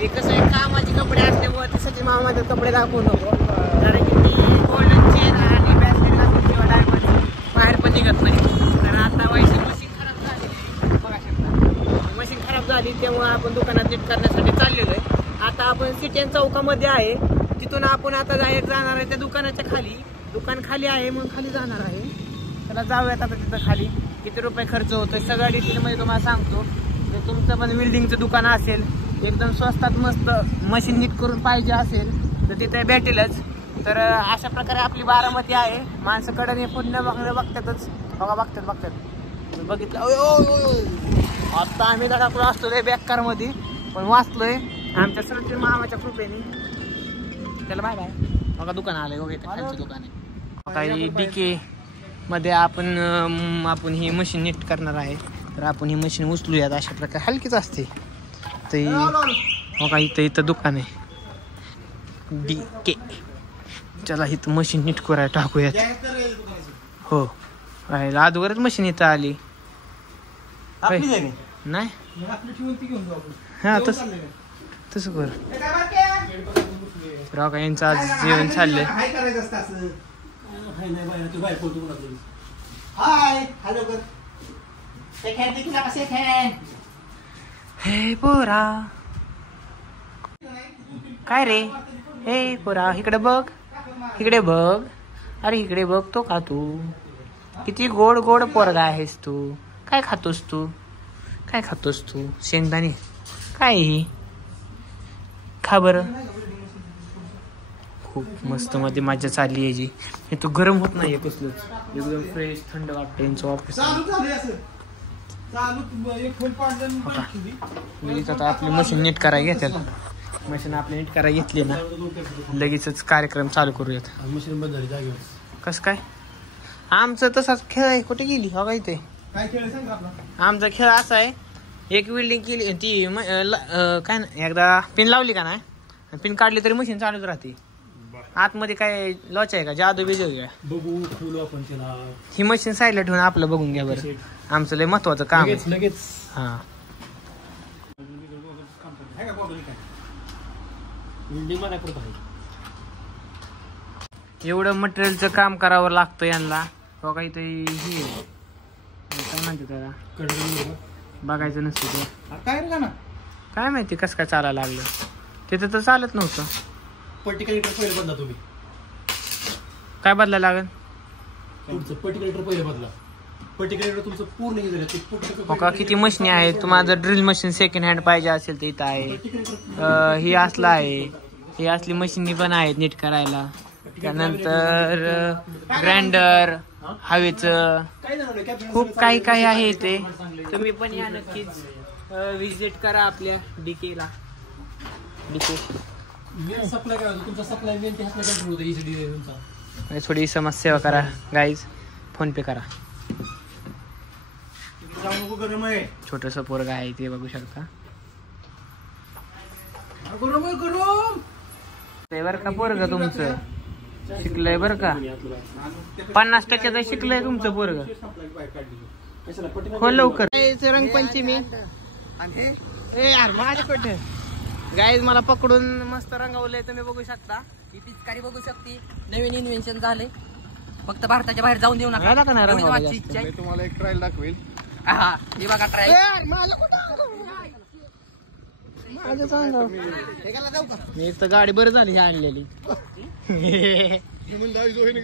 ते कसं आहे कामाचे कपडे असल्यामुळे ते सचिन मामाचे कपडे दाखवू नको कारण की ती गोल्डन चेन आणि ब्रेसलेट घातली किंवा डायमंड बाहेर पण निघत नाही. कारण आता वैसे मशीन खराब झालेली बघा शकता. मशीन खराब झाली त्यामुळे आपण दुकानात नीट करण्यासाठी चाललेलो आहे. आता आपण सिटी चौकामध्ये आहे. तिथून आपण आता जाणार आहे त्या दुकानाच्या खाली. दुकान खाली आहे म्हणून खाली जाणार आहे. त्याला जाऊयात आता तिथं खाली. किती रुपये खर्च होतोय सगळ्या डिटेलमध्ये तुम्हाला सांगतो. जर तुमचं पण वेल्डिंगचं दुकान असेल एकदम स्वस्तात मस्त मशीन नीट करून पाहिजे असेल तर तिथे भेटेलच. तर अशा प्रकारे आपली बारामती आहे. माणसं कडे पुण्य बघतातच बघा बघतात बघितलं. आता आम्ही धडाकडे असतो बेकारमध्ये पण वाचलोय आमच्या सचिन मामाच्या कृपेने. त्याला बाय बाय. बघा दुकान आलंय बघा इथे खालचं दुकान आहे. काही डीके मध्ये आपण ही मशीन नीट करणार आहे. तर आपण ही मशीन उचलूयात. अशा प्रकारे हलकीच असते. ते बघा इथं दुकान आहे डीके. चला इथं मशीन नीट करायला टाकूयात. हो अगोदरच मशीन इथं आली नाही. हा तसं कर. राव का यांचं आज जेवण चाललंय. हे पोरा काय रे. हे पोरा इकडे बघ इकडे बघ. अरे इकडे बघ तो का तू किती गोड गोड पोरगा आहेस तू. काय खातोस तू शेंगदाणे काय ही खा बरं. खूप मस्त मध्ये मजा चालली याची. हे तो गरम होत नाहीये कसलंच एकदम फ्रेश थंड वाटतं यांचं ऑफिस. आता आपली मशीन नीट करायला घेतात. मशीन आपली नीट करायला घेतली ना लगेचच कार्यक्रम चालू करूयात. मशीन बंद झाली कसं काय. आमचं तसाच खेळ आहे. कुठे गेली हो का इथे काय खेळ आमचा खेळ असा आहे. एक वेल्डिंग केली ती काय ना एकदा पिन लावली का नाही पिन काढली तरी मशीन चालूच राहते. आतमध्ये काय लॉच आहे का जादू बिजू का बघू ठेवलो आपण त्याला. ही मशीन साईडला ठेवून आपलं बघून घ्या बरं. आमचं लय महत्वाचं काम लगेच. हा एवढं मटेरियलचं काम करावं लागतं यांना. बघा इथे ही काय म्हणते त्याला बघायचं नसतं ते काय माहिती कसं काय चालायला लागलं. तिथं तर चालत नव्हतं. पर्टिक्युलेटर पहिले बदला तुम्ही. काय बदलायला लागेल तुमचं पर्टिक्युलेटर पहिले बदला. पर्टिक्युलेटर तुमचं पूर्ण हे झालं. बघा किती मशीन आहे. तुम्हाला जर ड्रिल मशीन सेकंड हँड पाहिजे असेल तर इथं आहे. ही असलं आहे. ही असली मशीन पण आहेत नीट करायला. त्यानंतर ग्राइंडर हवेचं खूप काही आहे इथे. तुम्ही पण या नक्कीच विजिट करा आपल्या डीकेला. डीके सप्लाय करा तुमचा सप्लाय मेन ते हातला कंट्रोल होतं ईसीडी तुमचा. थोडी समस्या करा गाईज. फोन पे करा. छोटस पोरग आहे ते बघू शकता. बर का पोरग तुमचं शिकलंय बर का 50% तर शिकलंय तुमचं पोरग. हो लवकर रंगपंचमी यार माझ्याकडे गाईज मला पकडून मस्त रंगवलंय तुम्ही बघू शकता. ही पिचकारी बघू शकते. नवीन इन्व्हेन्शन झालंय. फक्त भारताच्या बाहेर जाऊन देऊ नका. तुम्हाला एक ट्रायल दाखवेल. हा हे बघा ट्रायल. मी एक तर गाडी बरं झाली आणलेली.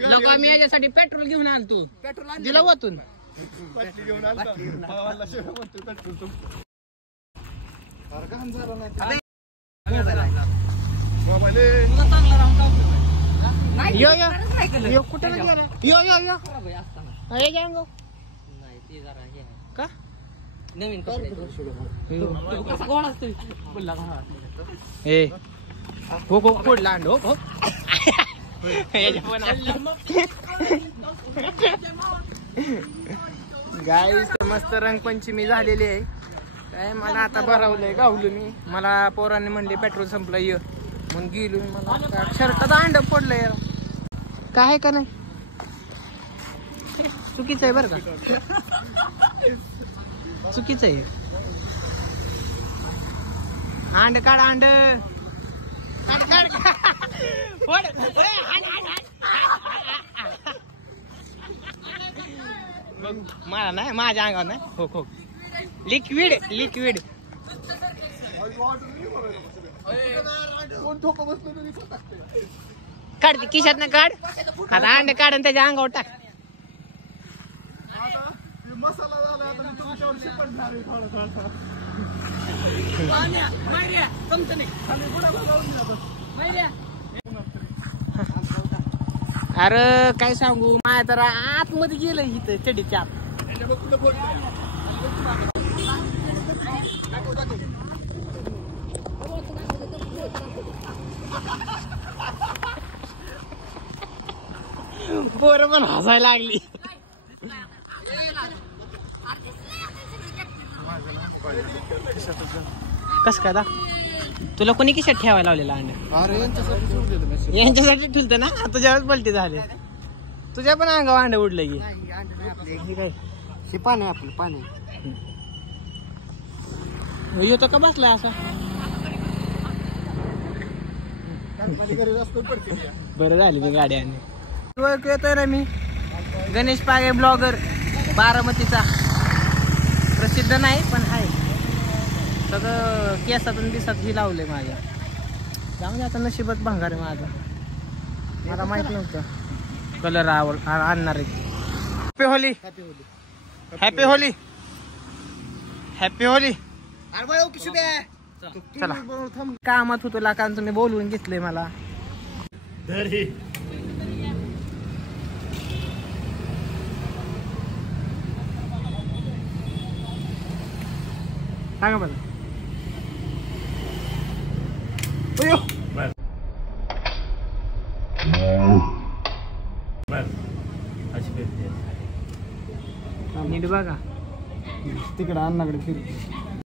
लोक मी याच्यासाठी पेट्रोल घेऊन आणतो. पेट्रोल दिला वातून यो यो कुठे यो यो यो का नवीन ए हो हो फोडला अंड हो गाईस मस्त रंगपंचमी झालेली आहे. काय मला आता भरवलंय गावलो मी. मला पोरांनी म्हणले पेट्रोल संपलं ये म्हणून गेलो. मला शर्टात अंड पडलंय. काय आहे का नाही चुकीचं आहे बरं का. चुकीचं आहे. अंड काढ अंड काढ फोड. बघ मला नाही माझ्या अंगावर नाही हो हो लिक्विड लिक्विड काढ किशात ना काढ आता अंडे काढ आणि त्याच्या अंगावर टाक. अरे काय सांगू माझ्या तर आतमध्ये गेलं इथं चडीच्या आत. पोरं पण हसायला लागली. कस काय दा तुला कोणी किशात ठेवायला लावलेला अंडे? यांच्यासाठी ठेवतं ना तुझ्यावर पलटी झाले. तुझ्या पण अंगावर अंडे उडलं की हे पाणी आपलं पाणी येतो का बसलाय असं? बरं झाली मी गाडी आणि येतोय ना मी गणेश पागे ब्लॉगर बारामतीचा. प्रसिद्ध नाही पण आहे सगळं केसातून बिसात ही लावलंय माझ्या. त्यामुळे आता नशिबात भंगार आहे माझा. मला माहित नव्हतं कलर आणणार आहे. Happy Holy happy Holy happy Holy. चला कामात होतो लाका तुम्ही बोलवून घेतलंय मला. सांगा बरं. नीट बघा तिकडे अन्नाकडे फिर.